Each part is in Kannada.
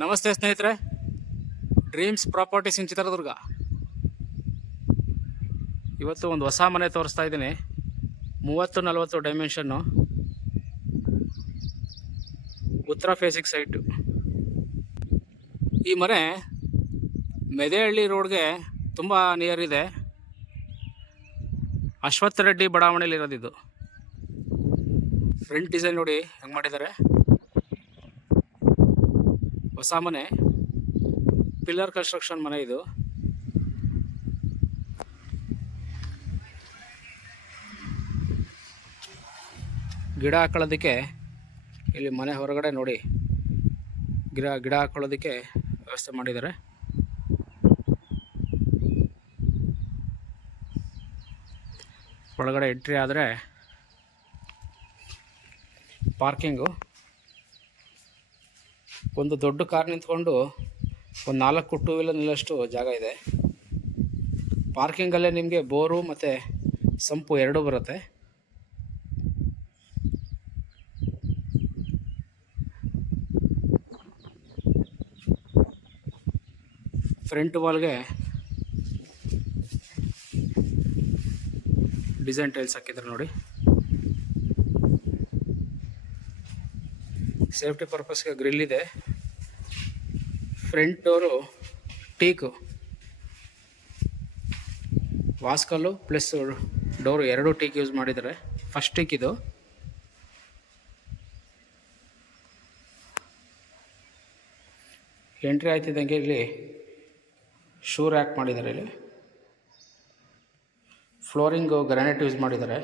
ನಮಸ್ತೆ ಸ್ನೇಹಿತರೆ, ಡ್ರೀಮ್ಸ್ ಪ್ರಾಪರ್ಟೀಸ್ ಇನ್ ಚಿತ್ರದುರ್ಗ. ಇವತ್ತು ಒಂದು ಹೊಸ ಮನೆ ತೋರಿಸ್ತಾ ಇದ್ದೀನಿ. 30-40 ಡೈಮೆನ್ಷನ್ನು, ಉತ್ತರ ಫೇಸಿಂಗ್ ಸೈಟು. ಈ ಮನೆ ಮೆದೇಹಳ್ಳಿ ರೋಡ್ಗೆ ತುಂಬ ನಿಯರ್ ಇದೆ. ಅಶ್ವತ್ಥ ರೆಡ್ಡಿ ಬಡಾವಣೆಯಲ್ಲಿ ಇರೋದಿದ್ದು. ಫ್ರಂಟ್ ಡಿಸೈನ್ ನೋಡಿ ಹೆಂಗೆ ಮಾಡಿದ್ದಾರೆ. ಹೊಸ ಮನೆ, ಪಿಲ್ಲರ್ ಕನ್ಸ್ಟ್ರಕ್ಷನ್ ಮನೆ ಇದು. ಗಿಡ ಹಾಕೊಳ್ಳೋದಕ್ಕೆ ಇಲ್ಲಿ ಮನೆ ಹೊರಗಡೆ ನೋಡಿ ಗಿಡ ಹಾಕೊಳ್ಳೋದಕ್ಕೆ ವ್ಯವಸ್ಥೆ ಮಾಡಿದ್ದಾರೆ. ಒಳಗಡೆ ಎಂಟ್ರಿ ಆದರೆ ಪಾರ್ಕಿಂಗು. ಒಂದು ದೊಡ್ಡ ಕಾರ್ ನಿಂತ್ಕೊಂಡು ಒಂದು 4 ಟೂ ವೀಲರ್ ನಿಲ್ಲಷ್ಟು ಜಾಗ ಇದೆ. ಪಾರ್ಕಿಂಗಲ್ಲೇ ನಿಮಗೆ ಬೋರು ಮತ್ತು ಸಂಪು ಎರಡೂ ಬರುತ್ತೆ. ಫ್ರಂಟ್ ವಾಲ್ಗೆ ಡಿಸೈನ್ ಟೈಲ್ಸ್ ಹಾಕಿದ್ದಾರೆ ನೋಡಿ. ಸೇಫ್ಟಿ ಪರ್ಪಸ್ಗೆ ಗ್ರಿಲ್ ಇದೆ. ಫ್ರಂಟ್ ಡೋರು ಟೀಕು, ವಾಸ್ಕಲ್ಲು ಪ್ಲಸ್ ಡೋರು ಎರಡೂ ಟೀಕ್ ಯೂಸ್ ಮಾಡಿದ್ದಾರೆ. ಫಸ್ಟ್ ಟೀಕ್ ಇದು. ಎಂಟ್ರಿ ಆಯ್ತಿದ್ದಂಗೆ ಇಲ್ಲಿ ಶೂ ರ್ಯಾಕ್ ಮಾಡಿದ್ದಾರೆ. ಇಲ್ಲಿ ಫ್ಲೋರಿಂಗು ಗ್ರಾನೈಟ್ ಯೂಸ್ ಮಾಡಿದ್ದಾರೆ.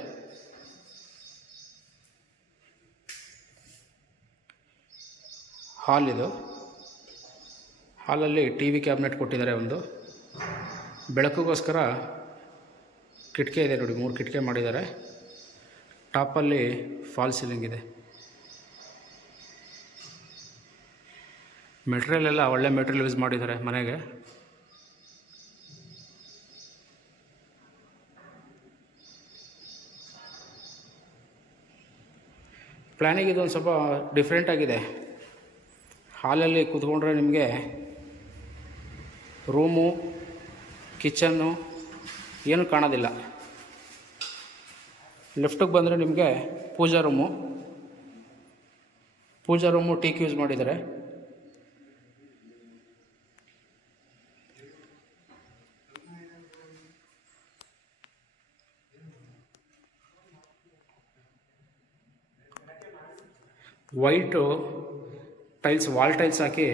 ಹಾಲ್ ಇದು. ಹಾಲಲ್ಲಿ ಟಿ ವಿ ಕ್ಯಾಬಿನೆಟ್ ಕೊಟ್ಟಿದ್ದಾರೆ. ಒಂದು ಬೆಳಕಿಗೋಸ್ಕರ ಕಿಟಕಿ ಇದೆ ನೋಡಿ, 3 ಕಿಟಕಿ ಮಾಡಿದ್ದಾರೆ. ಟಾಪಲ್ಲಿ ಫಾಲ್ ಸೀಲಿಂಗ್ ಇದೆ. ಮೆಟೀರಿಯಲ್ ಎಲ್ಲ ಒಳ್ಳೆ ಮೆಟೀರಿಯಲ್ ಯೂಸ್ ಮಾಡಿದ್ದಾರೆ ಮನೆಗೆ. ಪ್ಲ್ಯಾನಿಂಗ್ ಇದು ಒಂದು ಸ್ವಲ್ಪ ಡಿಫ್ರೆಂಟ್ ಆಗಿದೆ. ಹಾಲಲ್ಲಿ ಕೂತ್ಕೊಂಡ್ರೆ ನಿಮಗೆ ರೂಮು, ಕಿಚನ್ನು ಏನೂ ಕಾಣೋದಿಲ್ಲ. ಲೆಫ್ಟಿಗೆ ಬಂದರೆ ನಿಮಗೆ ಪೂಜಾ ರೂಮು ಟೀಕ್ ಯೂಸ್ ಮಾಡಿದ್ದಾರೆ. ವೈಟು ಟೈಲ್ಸ್, ವಾಲ್ ಟೈಲ್ಸ್ ಹಾಕಿ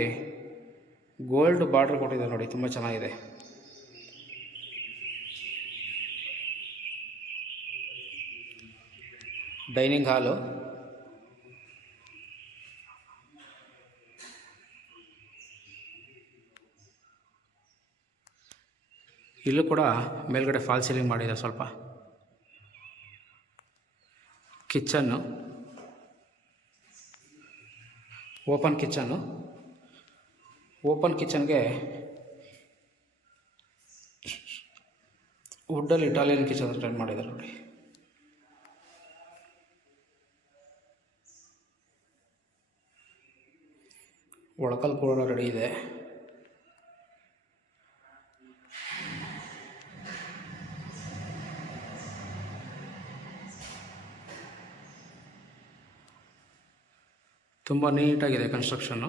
ಗೋಲ್ಡ್ ಬಾರ್ಡ್ರ್ ಕೊಟ್ಟಿದ್ದಾರೆ ನೋಡಿ, ತುಂಬ ಚೆನ್ನಾಗಿದೆ. ಡೈನಿಂಗ್ ಹಾಲು, ಇಲ್ಲೂ ಕೂಡ ಮೇಲ್ಗಡೆ ಫಾಲ್ ಸೀಲಿಂಗ್ ಮಾಡಿದೆ. ಸ್ವಲ್ಪ ಕಿಚನ್ನು, ಓಪನ್ ಕಿಚನ್ಗೆ ವುಡ್ಡಲ್ಲಿ ಇಟಾಲಿಯನ್ ಕಿಚನ್ ಸ್ಟೈಲ್ ಮಾಡಿದ್ದಾರೆ ನೋಡಿ. ಒಳಕಲ್ ಕೂಡ ರೆಡಿ ಇದೆ. ತುಂಬ ನೀಟಾಗಿದೆ ಕನ್ಸ್ಟ್ರಕ್ಷನ್ನು.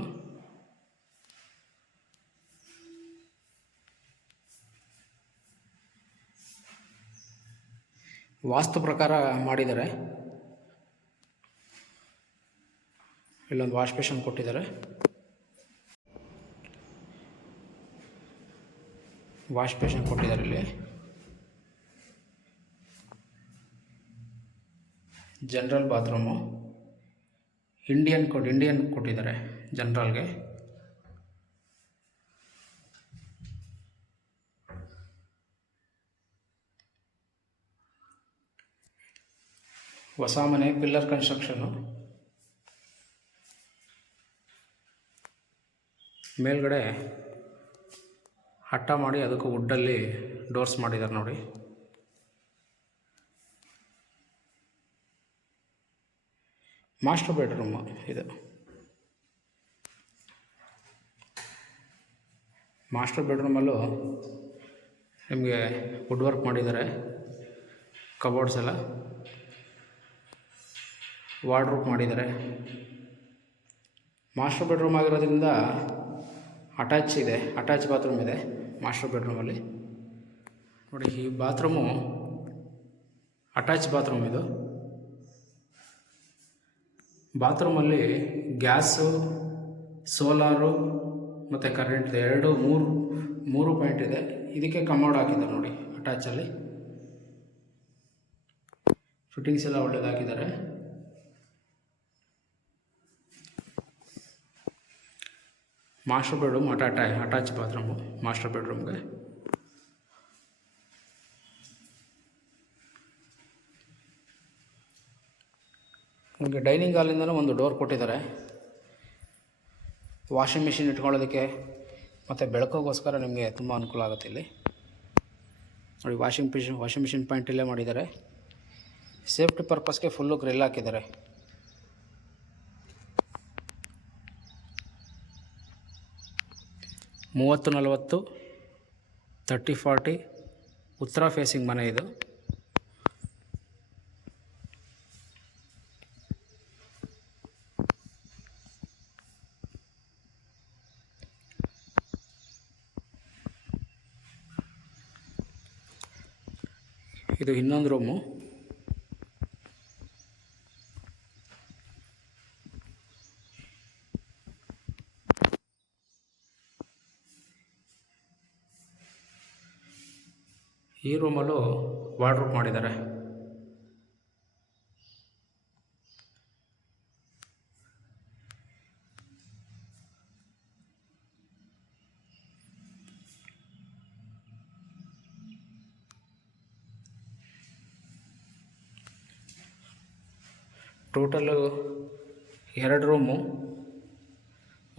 ವಾಸ್ತು ಪ್ರಕಾರ ಮಾಡಿದ್ದಾರೆ. ಇಲ್ಲೊಂದು ವಾಶ್ ಬೇಷನ್ ಕೊಟ್ಟಿದ್ದಾರೆ. ಇಲ್ಲಿ ಜನರಲ್ ಬಾತ್ರೂಮು, ಇಂಡಿಯನ್ ಕೊಟ್ಟಿದ್ದಾರೆ ಜನರಲ್ಗೆ. ಹೊಸ ಮನೆ, ಪಿಲ್ಲರ್ ಕನ್ಸ್ಟ್ರಕ್ಷನ್ನು. ಮೇಲ್ಗಡೆ ಹಟ್ಟ ಮಾಡಿ ಅದಕ್ಕೂ ವುಡ್ಡಲ್ಲಿ ಡೋರ್ಸ್ ಮಾಡಿದ್ದಾರೆ ನೋಡಿ. ಮಾಸ್ಟರ್ ಬೆಡ್ರೂಮ್ ಇದು. ಮಾಸ್ಟರ್ ಬೆಡ್ರೂಮಲ್ಲೂ ನಿಮಗೆ ವುಡ್ ವರ್ಕ್ ಮಾಡಿದ್ದಾರೆ. ಕಬೋರ್ಡ್ಸ್ ಎಲ್ಲ ವಾರ್ಡ್ರೋಬ್ ಮಾಡಿದ್ದಾರೆ. ಮಾಸ್ಟರ್ ಬೆಡ್ರೂಮ್ ಆಗಿರೋದ್ರಿಂದ ಅಟ್ಯಾಚ್ ಬಾತ್ರೂಮ್ ಇದೆ ಮಾಸ್ಟರ್ ಬೆಡ್ರೂಮಲ್ಲಿ. ನೋಡಿ, ಈ ಬಾತ್ರೂಮು ಅಟ್ಯಾಚ್ ಬಾತ್ರೂಮ್. ಇದು ಬಾತ್ರೂಮಲ್ಲಿ ಗ್ಯಾಸು, ಸೋಲಾರು ಮತ್ತು ಕರೆಂಟ್ ಮೂರು ಪಾಯಿಂಟ್ ಇದೆ. ಇದಕ್ಕೆ ಕಮೋಡ್ ಹಾಕಿದ್ದಾರೆ ನೋಡಿ ಅಟ್ಯಾಚಲ್ಲಿ. ಫಿಟ್ಟಿಂಗ್ಸ್ ಎಲ್ಲ ಒಳ್ಳೇದು ಹಾಕಿದ್ದಾರೆ. Master bedroom attach bathroom master ಬೆಡ್ರೂಮ್ಗೆ. ನಿಮಗೆ ಡೈನಿಂಗ್ ಹಾಲಿಂದನೂ ಒಂದು ಡೋರ್ ಕೊಟ್ಟಿದ್ದಾರೆ. ವಾಷಿಂಗ್ ಮಿಷಿನ್ ಇಟ್ಕೊಳ್ಳೋದಕ್ಕೆ ಮತ್ತು ಬೆಳಕೋಗೋಸ್ಕರ ನಿಮಗೆ ತುಂಬ ಅನುಕೂಲ ಆಗುತ್ತೆ ಇಲ್ಲಿ. ನೋಡಿ, ವಾಷಿಂಗ್ ಮಿಷಿನ್ ಪಾಯಿಂಟ್ ಇಲ್ಲೇ ಮಾಡಿದ್ದಾರೆ. ಸೇಫ್ಟಿ ಪರ್ಪಸ್ಗೆ ಫುಲ್ಲು ಗ್ರಿಲ್ ಹಾಕಿದ್ದಾರೆ. 30-40 30-40 ಉತ್ತರ ಫೇಸಿಂಗ್ ಮನೆ ಇದು. ಇದು ಇನ್ನೊಂದು ರೂಮು. ಈ ರೂಮಲ್ಲೂ ವಾರ್ಡ್ರೋಬ್ ಮಾಡಿದ್ದಾರೆ. ಟೋಟಲು 2 ರೂಮು,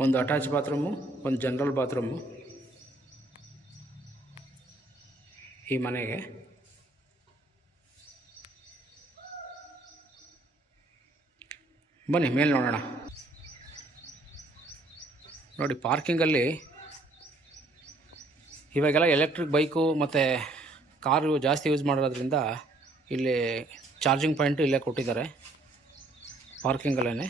ಒಂದು ಅಟ್ಯಾಚ್ ಬಾತ್ರೂಮು, ಒಂದು ಜನರಲ್ ಬಾತ್ರೂಮು ಈ ಮನೆಗೆ. ಬನ್ನಿ ಮೇಲೆ ನೋಡೋಣ. ನೋಡಿ, ಪಾರ್ಕಿಂಗಲ್ಲಿ ಇವಾಗೆಲ್ಲ ಎಲೆಕ್ಟ್ರಿಕ್ ಬೈಕು ಮತ್ತು ಕಾರು ಜಾಸ್ತಿ ಯೂಸ್ ಮಾಡೋದ್ರಿಂದ ಇಲ್ಲಿ ಚಾರ್ಜಿಂಗ್ ಪಾಯಿಂಟು ಇಲ್ಲೇ ಕೊಟ್ಟಿದ್ದಾರೆ ಪಾರ್ಕಿಂಗಲ್ಲೇ.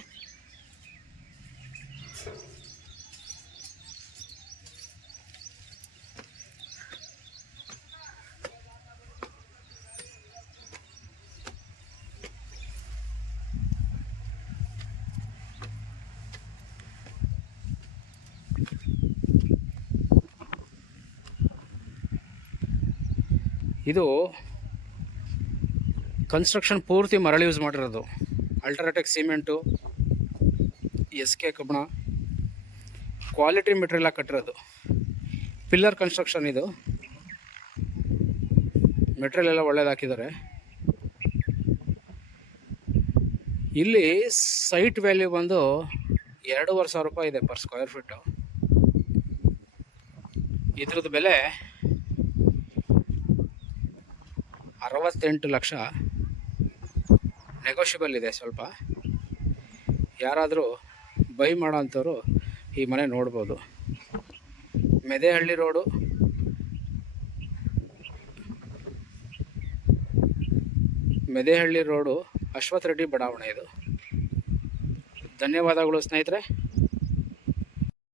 ಇದು ಕನ್ಸ್ಟ್ರಕ್ಷನ್ ಪೂರ್ತಿ ಮರಳು ಯೂಸ್ ಮಾಡಿರೋದು. ಅಲ್ಟ್ರಾಟೆಕ್ ಸಿಮೆಂಟು, SK ಕಬ್ಬಣ, ಕ್ವಾಲಿಟಿ ಮೆಟೀರಿಯಲ್ ಕಟ್ಟಿರೋದು. ಪಿಲ್ಲರ್ ಕನ್ಸ್ಟ್ರಕ್ಷನ್ ಇದು. ಮೆಟೀರಿಯಲ್ ಎಲ್ಲ ಒಳ್ಳೇದು ಹಾಕಿದ್ದಾರೆ. ಇಲ್ಲಿ ಸೈಟ್ ವ್ಯಾಲ್ಯೂ ಬಂದು 2,500 ರೂಪಾಯಿ ಇದೆ ಪರ್ ಸ್ಕ್ವೇರ್ ಫೀಟು. ಇದ್ರದ್ದು ಬೆಲೆ 68 ಲಕ್ಷ. ನೆಗೋಷಿಯಬಲ್ ಇದೆ ಸ್ವಲ್ಪ. ಯಾರಾದರೂ ಬೈ ಮಾಡೋ ಅಂಥವ್ರು ಈ ಮನೆ ನೋಡ್ಬೋದು. ಮೆದೇಹಳ್ಳಿ ರೋಡು ಅಶ್ವಥ್ ರೆಡ್ಡಿ ಬಡಾವಣೆ ಇದು. ಧನ್ಯವಾದಗಳು ಸ್ನೇಹಿತರೆ.